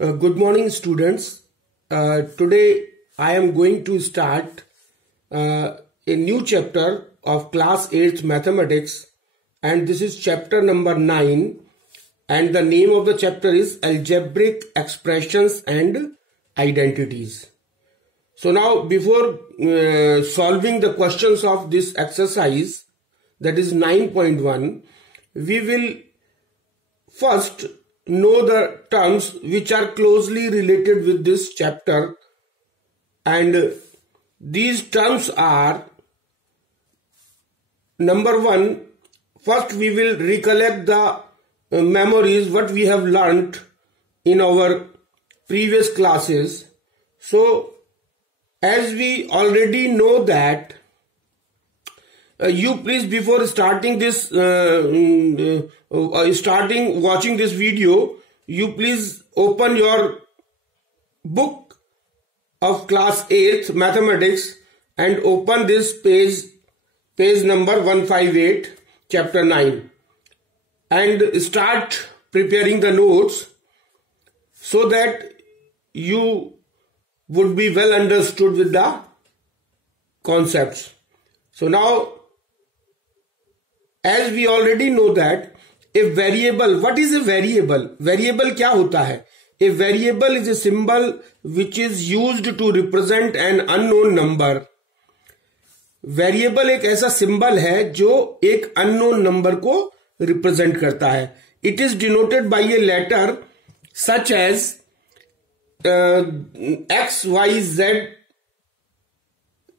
Good morning, students. Today I am going to start a new chapter of class 8th mathematics, and this is chapter number 9, and the name of the chapter is algebraic expressions and identities. So now, before solving the questions of this exercise, that is 9.1, we will first know the terms which are closely related with this chapter, and these terms are: number one, first we will recollect the memories what we have learnt in our previous classes. So as we already know that, you please, before starting this watching this video, you please open your book of class 8th mathematics and open this page number 158, chapter 9, and start preparing the notes so that you would be well understood with the concepts. So now, as we already know that a variable, what is a variable? Variable क्या होता है? A variable is a symbol which is used to represent an unknown number. Variable एक ऐसा symbol है जो एक unknown number को represent करता है. It is denoted by a letter such as x, y, z,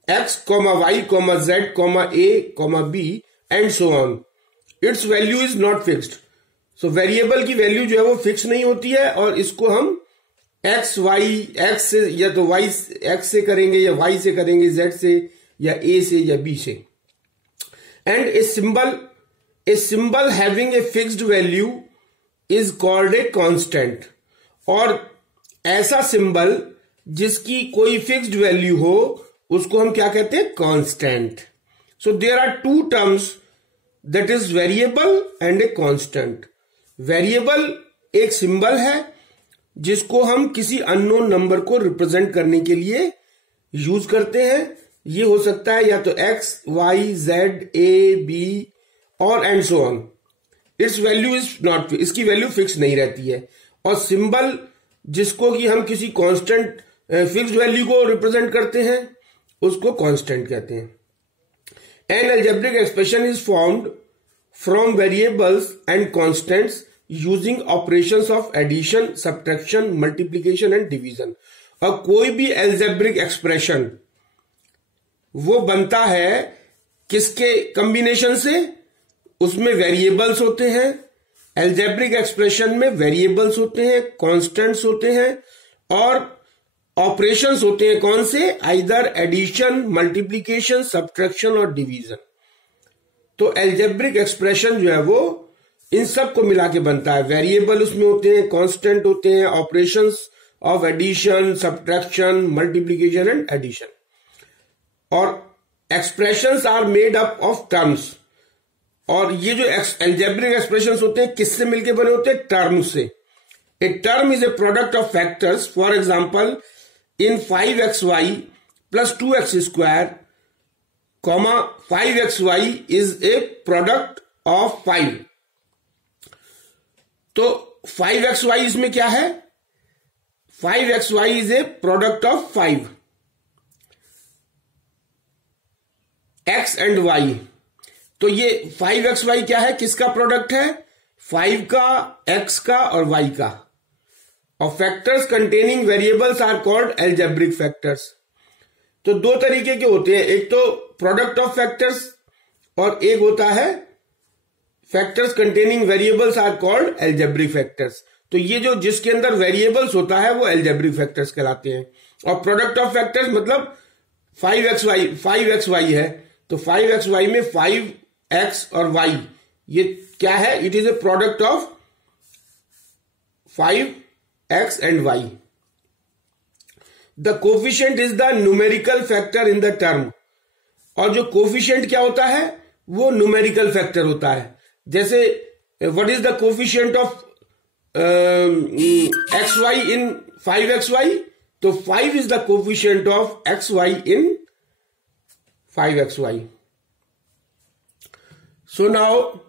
x, y, z, a, b, and so on. Its value is not fixed. So variable की value जो है वो फिक्स नहीं होती है, और इसको हम x, y, x से या तो y x से करेंगे, या y से करेंगे, z से, या a से, या b से. And a symbol having a fixed value is called a constant. और ऐसा सिंबल जिसकी कोई फिक्स्ड वैल्यू हो उसको हम क्या कहते हैं? Constant. So there are two terms, that is variable and a constant. Variable एक सिंबल है जिसको हम किसी अननोन नंबर को रिप्रेजेंट करने के लिए यूज करते हैं. ये हो सकता है या तो x, y, z, a, b और and so on. It's value is not, इसकी वैल्यू फिक्स नहीं रहती है. और सिंबल जिसको कि हम किसी कांस्टेंट फिक्स्ड वैल्यू को रिप्रेजेंट करते हैं उसको कांस्टेंट कहते हैं. An algebraic expression is formed from variables and constants using operations of addition, subtraction, multiplication and division. और कोई भी algebraic expression वो बनता है किसके कॉम्बिनेशन से? उसमें वेरिएबल्स होते हैं. algebraic expression में वेरिएबल्स होते हैं, कांस्टेंट्स होते हैं, और ऑपरेशंस होते हैं. कौन से? आइदर एडिशन, मल्टीप्लीकेशन, सब्ट्रैक्शन और डिवीजन. तो एल्जेब्रिक एक्सप्रेशन जो है वो इन सब को मिला के बनता है. वेरिएबल उसमें होते हैं, कांस्टेंट होते हैं, operations of addition, subtraction, multiplication and addition. और expressions are made up of terms. और ये जो एल्जेब्रिक एक्सप्रेशंस होते हैं किससे मिलके बने होते हैं? टर्म्स से. ए term is a product of factors. For example, in 5xy plus 2x square, comma 5xy is a product of 5. तो 5xy इसमें क्या है? 5xy is a product of 5. x and y. तो ये 5xy क्या है? किसका प्रोडक्ट है? 5 का, x का और y का. और factors containing variables are called algebraic factors. तो दो तरीके के होते हैं, एक तो प्रोडक्ट ऑफ फैक्टर्स और एक होता है factors containing variables are called algebraic factors. तो ये जो जिसके अंदर वेरिएबल्स होता है वो एल्जेब्रिक फैक्टर्स कहलाते हैं. और प्रोडक्ट ऑफ फैक्टर्स मतलब 5xy है, तो 5xy में 5x और y ये क्या है? It is a product of 5x and y. The coefficient is the numerical factor in the term. और जो कोफिशिएंट क्या होता है? वो न्यूमेरिकल फैक्टर होता है. जैसे what is the coefficient of xy in 5xy, तो 5 is the coefficient of xy in 5xy. So now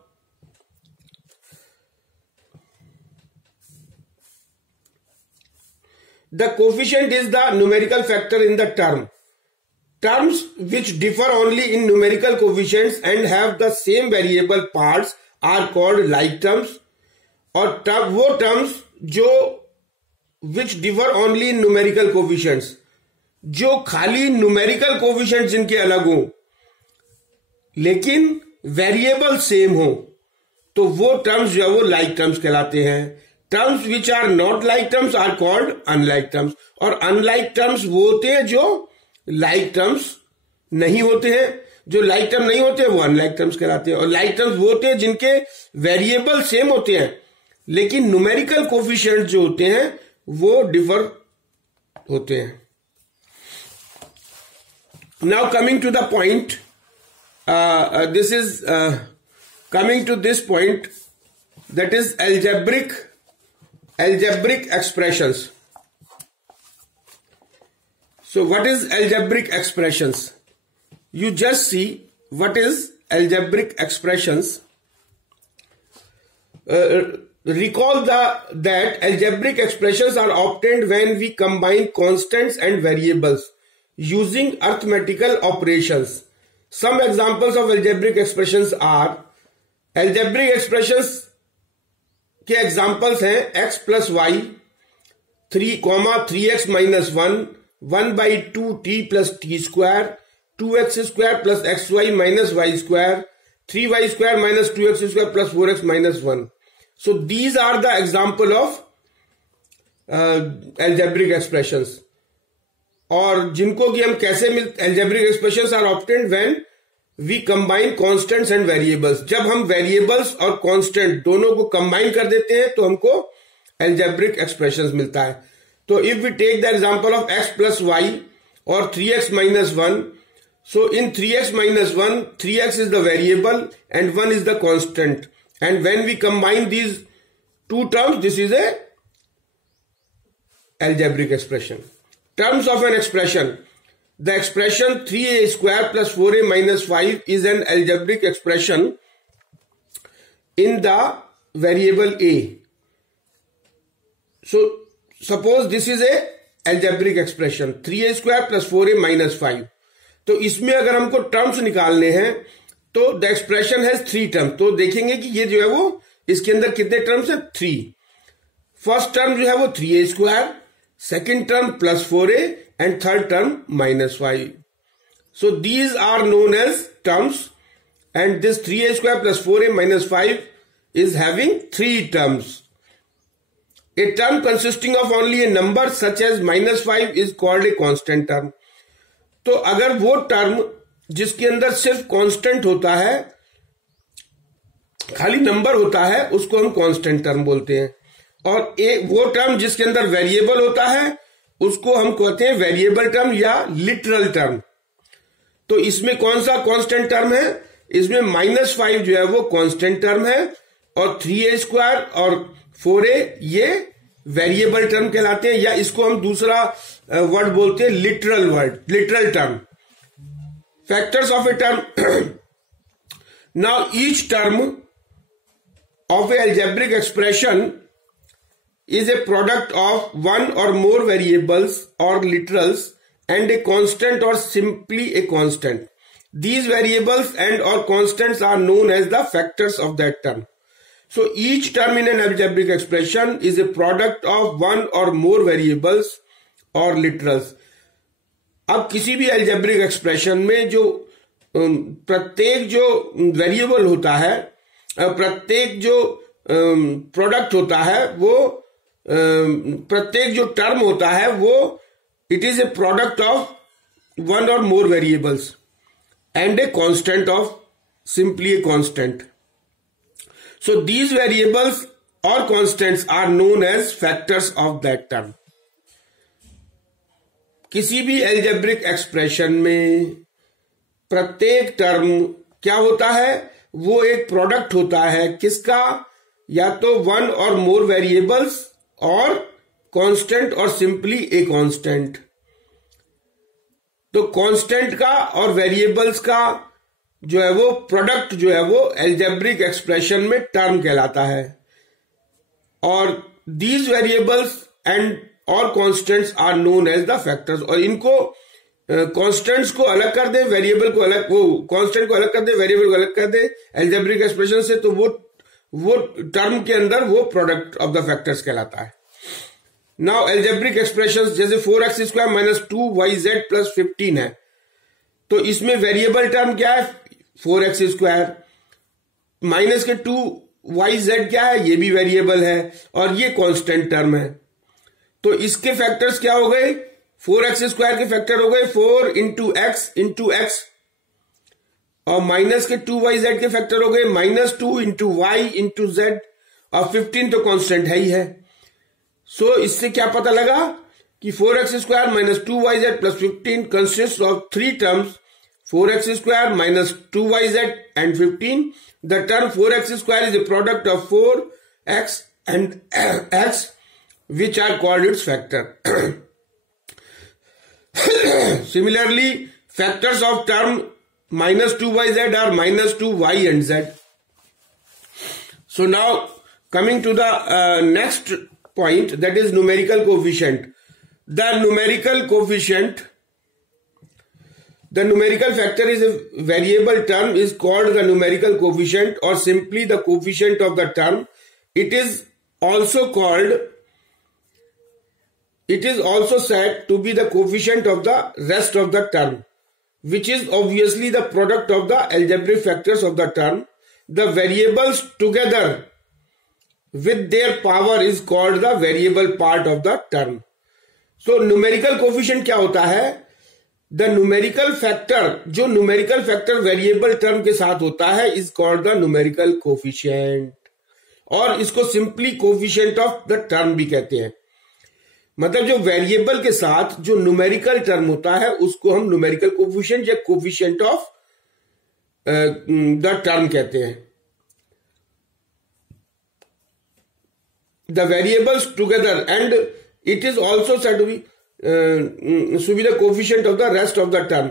the coefficient is the numerical factor in the term. Terms which differ only in numerical coefficients and have the same variable parts are called like terms. और वो terms जो which differ only in numerical coefficients, जो खाली numerical coefficients जिनके अलग हो लेकिन variable same हो, तो वो टर्म्स जो है वो लाइक टर्म्स कहलाते हैं. Terms which are not like terms are called unlike terms. और अनलाइक टर्म्स वो होते हैं जो लाइक टर्म्स नहीं होते हैं. जो लाइक टर्म नहीं होते हैं वो अनलाइक टर्म्स कहलाते हैं. और लाइक टर्म्स वो होते हैं जिनके वेरिएबल सेम होते हैं लेकिन न्यूमेरिकल कोफिशिएंट जो होते हैं वो डिफर होते हैं. Now coming to the point, this is coming to this point, that is algebraic expressions. So what is algebraic expressions? You just see what is algebraic expressions. Recall that algebraic expressions are obtained when we combine constants and variables using arithmetical operations. Some examples of algebraic expressions are, algebraic expressions के examples हैं x plus y, 3x minus 1, 1 by 2t plus t square, 2x square plus xy minus y square, 3y square minus 2x square plus 4x minus 1. So these are the example of algebraic expressions. और जिनको कि हम कैसे algebraic expressions are obtained when we combine constants and variables. जब हम variables और constant दोनों को combine कर देते हैं तो हमको algebraic expressions मिलता है. तो if we take the example of x plus y or 3x minus 1, so in 3x minus 1, 3x is the variable and 1 is the constant. And when we combine these two terms, this is a algebraic expression. Terms of an expression. The expression 3a square plus 4a minus 5 is an algebraic expression in the variable a. So suppose this is a algebraic expression 3a square plus 4a minus 5. तो इसमें अगर हमको terms निकालने हैं तो the expression has 3 term. तो देखेंगे कि ये जो है वो इसके अंदर कितने टर्म्स है? 3. फर्स्ट टर्म जो है वो 3a square, second term plus 4a and third term minus 5. So these are known as terms, and this 3a square plus 4a minus 5 is having 3 terms. A term consisting of only a number such as minus 5 is called a constant term. तो अगर वो term जिसके अंदर सिर्फ constant होता है, खाली number होता है, उसको हम कांस्टेंट टर्म बोलते हैं. और वो टर्म जिसके अंदर वेरिएबल होता है उसको हम कहते हैं वेरिएबल टर्म या लिटरल टर्म. तो इसमें कौन सा कांस्टेंट टर्म है? इसमें माइनस 5 जो है वो कांस्टेंट टर्म है और 3a स्क्वायर और 4a ये वेरिएबल टर्म कहलाते हैं, या इसको हम दूसरा वर्ड बोलते हैं literal term. Factors of a term. Now each term of A algebraic expression is a product of one or more variables or literals and a constant or simply a constant. These variables and or constants are known as the factors of that term. So each term in an algebraic expression is a product of one or more variables or literals. अब किसी भी algebraic expression में जो प्रत्येक जो variable होता है, प्रत्येक जो प्रोडक्ट होता है, वो प्रत्येक जो टर्म होता है वो it is a product of one or more variables and a constant of simply a constant. So these variables और constants are known as factors of that term. किसी भी अलजेब्रिक एक्सप्रेशन में प्रत्येक टर्म क्या होता है? वो एक प्रोडक्ट होता है किसका? या तो वन और मोर वेरिएबल्स और कांस्टेंट और सिंपली ए कांस्टेंट। तो कांस्टेंट का और वेरिएबल्स का जो है वो प्रोडक्ट जो है वो एल्जेब्रिक एक्सप्रेशन में टर्म कहलाता है। और दीज वेरिएबल्स एंड और constants are known as the factors. और इनको कांस्टेंट्स को अलग कर दे, वेरिएबल को अलग, वो कांस्टेंट को अलग कर दे, वेरिएबल को अलग कर दे एल्जेब्रिक एक्सप्रेशन से, तो वो टर्म के अंदर वो प्रोडक्ट ऑफ द फैक्टर्स कहलाता है। नाउ एल्जेब्रिक एक्सप्रेशंस जैसे 4x square minus 2yz plus 15 है, तो इसमें वेरिएबल टर्म क्या है 4x स्क्वायर, माइनस के 2yz क्या है, ये भी वेरिएबल है, और ये कांस्टेंट टर्म है। तो इसके फैक्टर्स क्या हो गए, 4x स्क्वायर के फैक्टर हो गए 4 इंटू एक्स, और माइनस के 2yz के फैक्टर हो गए -2 इंटू वाई इंटू जेड, और 15 तो कांस्टेंट है ही है। सो इससे क्या पता लगा कि 4x square minus 2yz plus 15 consist of 3 terms, 4x square minus 2yz and 15. The term 4x square is a product of 4x and x which are called its factor. Similarly, factors of term minus 2yz are minus 2y and z. So now coming to the next point, that is numerical coefficient. The numerical factor is a variable term is called the numerical coefficient or simply the coefficient of the term. It is also said to be the coefficient of the rest of the term, which is obviously the product of the algebraic factors of the term. The variables together with their power is called the variable part of the term. So numerical coefficient क्या होता है? The numerical factor, जो numerical factor variable term के साथ होता है, is called the numerical coefficient, और इसको simply coefficient of the term भी कहते हैं। मतलब जो वेरिएबल के साथ जो न्यूमेरिकल टर्म होता है उसको हम न्यूमेरिकल कोफिशिएंट या कोफिशिएंट ऑफ द टर्म कहते हैं। The variables together and it is also said to be the coefficient of the rest of the term,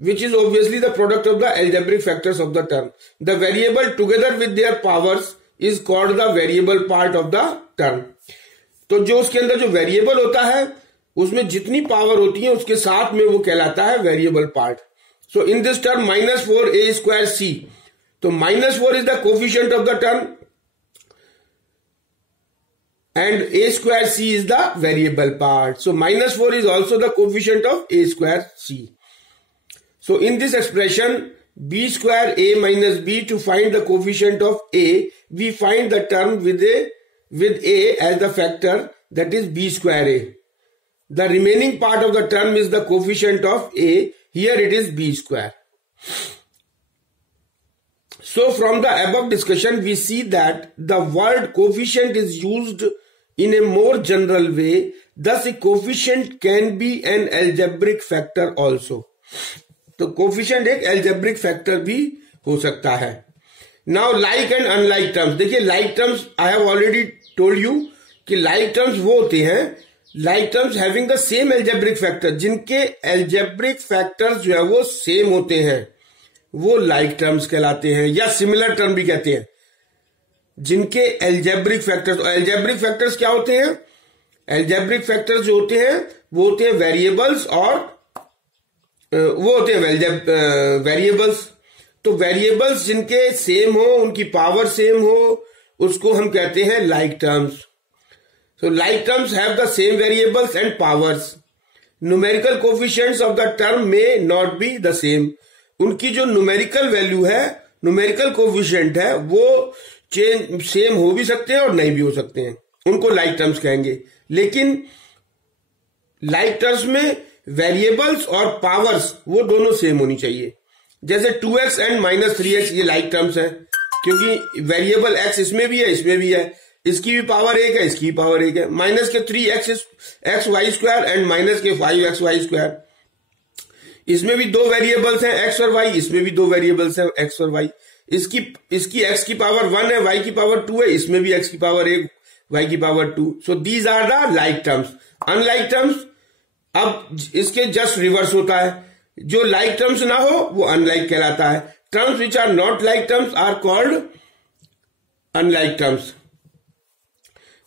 which is obviously the product of the algebraic factors of the term. The variable together with their powers is called the variable part of the term. तो जो उसके अंदर जो variable होता है उसमें जितनी power होती है उसके साथ में वो कहलाता है variable part. So in this term -4a²c, तो -4 is the coefficient of the term and a²c is the variable part. So -4 is also the coefficient of a²c. So in this expression b²a minus b, to find the coefficient of a, we find the term with a as the factor, that is b²a. The remaining part of the term is the coefficient of a. Here it is b². So from the above discussion we see that the word coefficient is used in a more general way. Thus a coefficient can be an algebraic factor also. तो coefficient एक algebraic factor भी हो सकता है। Now like and unlike terms, देखिए like terms I have already told you कि like terms वो होते हैं, like terms having the same algebraic factor, जिनके एल्जेब्रिक फैक्टर्स जो है वो सेम होते हैं, वो लाइक टर्म्स कहलाते हैं, या सिमिलर टर्म भी कहते हैं। जिनके एल्जेब्रिक फैक्टर्स क्या होते हैं? एल्जेब्रिक फैक्टर्स जो होते हैं वो होते हैं वेरिएबल्स, और वो होते हैं वेरिएबल्स। तो वेरिएबल्स जिनके सेम हो, उनकी पावर सेम हो, उसको हम कहते हैं like terms. So like terms have the same variables and powers. Numerical coefficients of the term may not be the same. उनकी जो न्यूमेरिकल वैल्यू है, न्यूमेरिकल कोफिशिएंट है, वो सेम हो भी सकते हैं और नहीं भी हो सकते हैं, उनको लाइक टर्म्स कहेंगे। लेकिन लाइक टर्म्स में वेरिएबल्स और पावर्स वो दोनों सेम होनी चाहिए। जैसे 2x एंड -3x ये लाइक टर्म्स हैं, क्योंकि वेरिएबल x इसमें भी है, इसमें भी है, इसकी भी पावर 1 है, इसकी भी पावर 1 है। माइनस के 3xy² एंड माइनस के 5xy², इसमें भी दो वेरिएबल्स हैं x और y, इसमें भी दो वेरिएबल्स हैं x और y। इसकी x की पावर 1 है, y की पावर 2 है, इसमें भी x की पावर 1, y की power 2. So these are the like terms. Unlike terms अब इसके जस्ट रिवर्स होता है. जो लाइक टर्म्स ना हो वो अनलाइक कहलाता है. Terms which are not like terms are called unlike terms.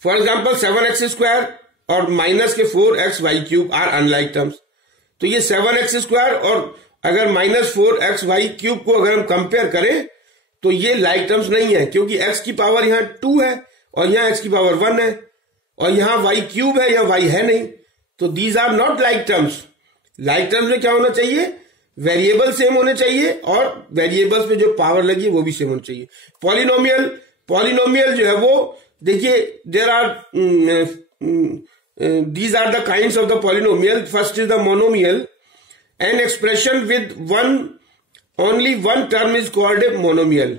For example 7x² और माइनस के 4xy³ आर अनलाइक टर्म्स. तो ये 7x² और अगर -4xy³ को अगर हम कंपेयर करें तो ये लाइक टर्म्स नहीं है, क्योंकि x की पावर यहां 2 है और यहां x की पावर 1 है और यहां y³ है, यहां y है नहीं. तो these are not like terms. Like terms में क्या होना चाहिए? वेरिएबल सेम होने चाहिए और वेरिएबल्स में जो पावर लगी है वो भी सेम होनी चाहिए. पॉलिनोमियल जो है वो देखिए, there are these are the kinds of the polynomial. First is the monomial. An expression with only one term is called a monomial.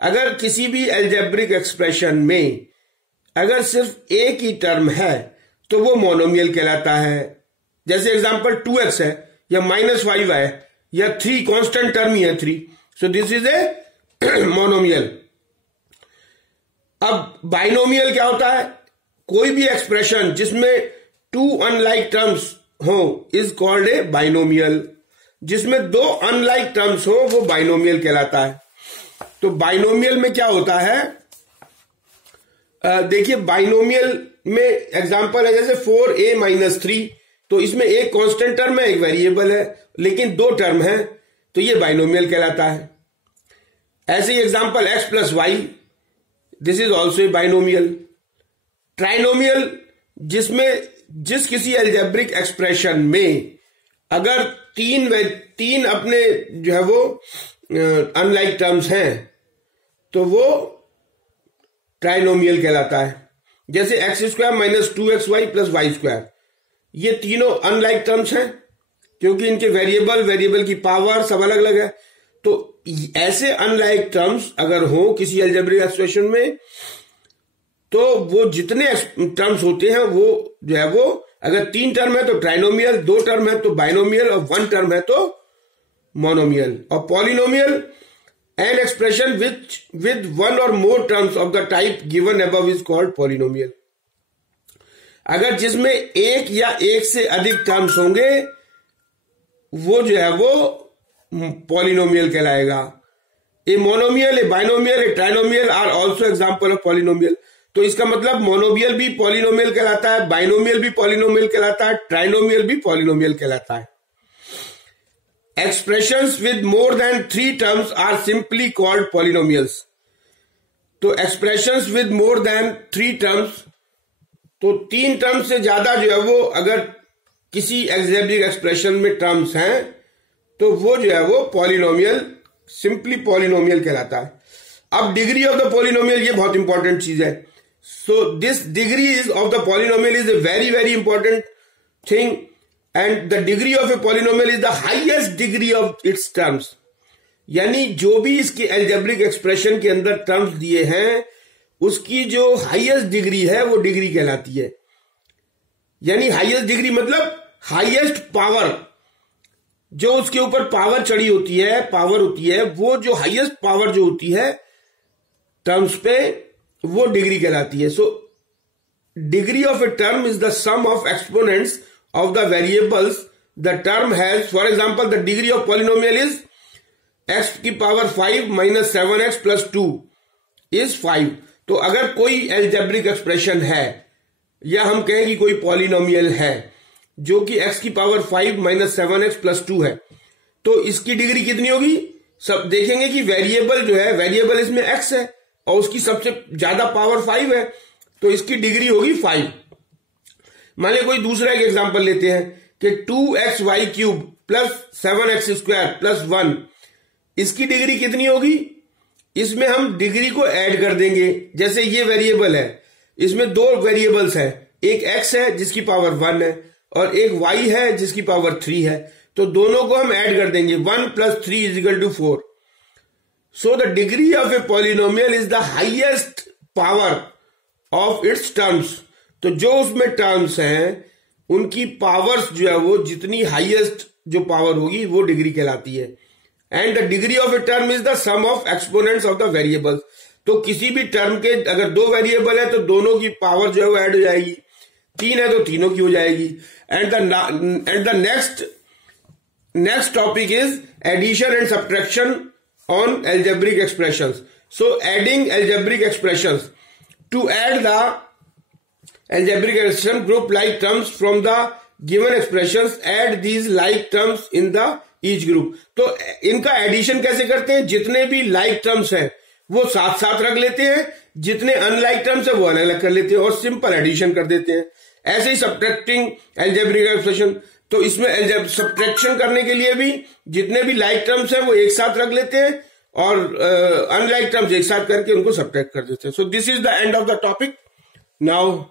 अगर किसी भी algebraic expression में अगर सिर्फ एक ही टर्म है तो वो मोनोमियल कहलाता है. जैसे एग्जांपल 2x है या -5y है या 3 कांस्टेंट टर्म ही है 3. So this is a monomial. अब बाइनोमियल क्या होता है? कोई भी एक्सप्रेशन जिसमें 2 अनलाइक टर्म्स हो इज कॉल्ड ए बाइनोमियल. जिसमें 2 अनलाइक टर्म्स हो वो बाइनोमियल कहलाता है. तो बाइनोमियल में क्या होता है? देखिए, बाइनोमियल में एग्जांपल है जैसे 4a-3. तो इसमें एक कांस्टेंट टर्म है, एक वेरिएबल है, लेकिन 2 टर्म है, तो ये बाइनोमियल कहलाता है. ऐसे ही example x+y, this is also a binomial. Trinomial जिस किसी अलजेब्रिक एक्सप्रेशन में अगर तीन अपने जो है वो अनलाइक टर्म्स हैं तो वो ट्राइनोमियल कहलाता है. जैसे x² - 2xy + y². ये तीनों अनलाइक टर्म्स हैं क्योंकि इनके वेरिएबल की पावर सब अलग अलग है. तो ऐसे अनलाइक टर्म्स अगर हो किसी अलजेब्रिक एक्सप्रेशन में तो वो जितने टर्म्स होते हैं वो जो है वो अगर 3 टर्म है तो ट्राइनोमियल, 2 टर्म है तो बाइनोमियल और 1 टर्म है तो मोनोमियल. और polynomial an expression with 1 or more terms of the type given above is called polynomial. अगर जिसमें एक या एक से अधिक टर्म्स होंगे वो जो है वो पॉलिनोमियल कहलाएगा. A monomial, a binomial, a trinomial are also example of polynomial. तो इसका मतलब मोनोमियल भी पॉलिनोमियल कहलाता है, बाइनोमियल भी पॉलिनोमियल कहलाता है, ट्राइनोमियल भी पॉलिनोमियल कहलाता है. Expressions with more than 3 terms are simply called polynomials. तो expressions with more than 3 terms, तो 3 टर्म्स से ज्यादा जो है वो अगर किसी अलजेब्रिक एक्सप्रेशन में टर्म्स हैं तो वो जो है वो पॉलिनोमियल, सिंपली पॉलिनोमियल कहलाता है. अब डिग्री ऑफ द पॉलिनोमियल, ये बहुत इंपॉर्टेंट चीज है. So this degree of the polynomial is a very very important thing, and the degree of a polynomial is the highest degree of its terms. यानी जो भी इसके algebraic expression के अंदर टर्म्स दिए हैं उसकी जो हाईएस्ट डिग्री है वो डिग्री कहलाती है. यानी हाईएस्ट डिग्री मतलब हाईएस्ट पावर, जो उसके ऊपर पावर चढ़ी होती है, पावर होती है, वो जो हाईएस्ट पावर जो होती है टर्म्स पे वो डिग्री कहलाती है. So degree of a term is the sum of exponents of the variables the term has. For example the degree of polynomial is x⁵ - 7x + 2 is 5. तो अगर कोई अलजेब्रिक एक्सप्रेशन है या हम कहें कि कोई पॉलिनोमियल है जो कि x⁵ - 7x + 2 है, तो इसकी डिग्री कितनी होगी? सब देखेंगे कि वेरिएबल जो है, वेरिएबल इसमें x है और उसकी सबसे ज्यादा पावर 5 है, तो इसकी डिग्री होगी 5. मान लीजिए कोई दूसरा एक एग्जांपल लेते हैं कि 2xy³ + 7x² + 1, इसकी डिग्री कितनी होगी? इसमें हम डिग्री को ऐड कर देंगे. जैसे ये वेरिएबल है, इसमें 2 वेरिएबल्स हैं, एक x है जिसकी पावर 1 है और एक y है जिसकी पावर 3 है. तो दोनों को हम ऐड कर देंगे. 1 + 3 = 4. So the degree of a polynomial is the highest power of its terms. तो जो उसमें टर्म्स हैं उनकी पावर्स जो है वो जितनी हाईएस्ट जो पावर होगी वो डिग्री कहलाती है. And the degree of a term is the sum of exponents of the variables. तो किसी भी टर्म के अगर 2 वेरिएबल है तो दोनों की पावर जो है वो ऐड हो जाएगी, 3 है तो तीनों की हो जाएगी। And the next topic is addition and subtraction on algebraic expressions. So adding algebraic expressions, to add the algebraic expression group like terms from the given expressions, add these like terms in the each group। तो इनका addition कैसे करते हैं, जितने भी like terms हैं वो साथ साथ रख लेते हैं, जितने अनलाइक टर्म्स है वो अलग अलग कर लेते हैं और सिंपल एडिशन कर देते हैं। ऐसे ही सब्ट्रैक्टिंग एल्जेब्रिक एक्सप्रेशन, तो इसमें सब्ट्रैक्शन करने के लिए भी जितने भी लाइक टर्म्स हैं वो एक साथ रख लेते हैं और अनलाइक टर्म्स एक साथ करके उनको सब्ट्रैक्ट कर देते हैं। So this is the end of the topic. Now